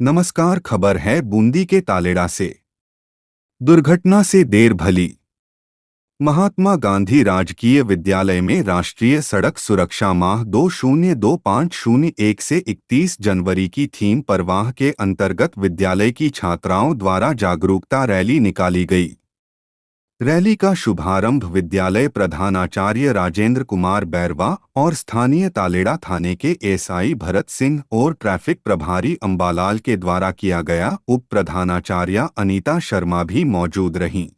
नमस्कार। खबर है बूंदी के तालेड़ा से। दुर्घटना से देर भली। महात्मा गांधी राजकीय विद्यालय में राष्ट्रीय सड़क सुरक्षा माह 202501 से 31 जनवरी की थीम परवाह के अंतर्गत विद्यालय की छात्राओं द्वारा जागरूकता रैली निकाली गई। रैली का शुभारंभ विद्यालय प्रधानाचार्य राजेंद्र कुमार बैरवा और स्थानीय तालेड़ा थाने के एसआई भरत सिंह और ट्रैफिक प्रभारी अंबालाल के द्वारा किया गया। उप प्रधानाचार्य अनीता शर्मा भी मौजूद रहीं।